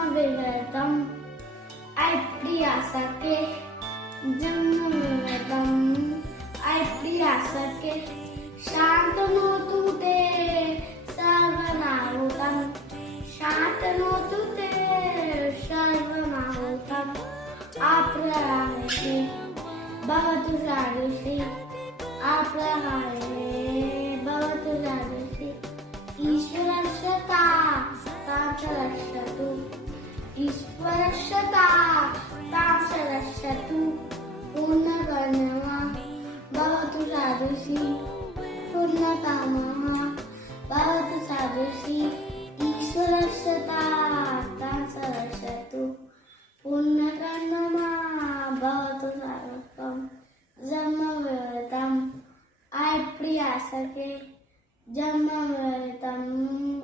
जन्मविरतं ऐप्रिया सखे जन्मविरतं ऐप्रिया सखे शान्तनोतु ते सर्वनाहुतं शान्तनोतु ते सर्वनाहुतं आप्रहारे भवतु सादृशी आप्रहारे भवतु सादृशी ईश्वरस्य तां रक्षतु ईश्वरस्य तां रक्षतु पूर्णकर्णः भवतु सादृशी पूर्णकामः भवतु सादृशी ईश्वरस्य तां रक्षतु पूर्णकर्णः भवतु साधकम् जन्मविरतम् ऐप्रिया सखे जन्मविरतम्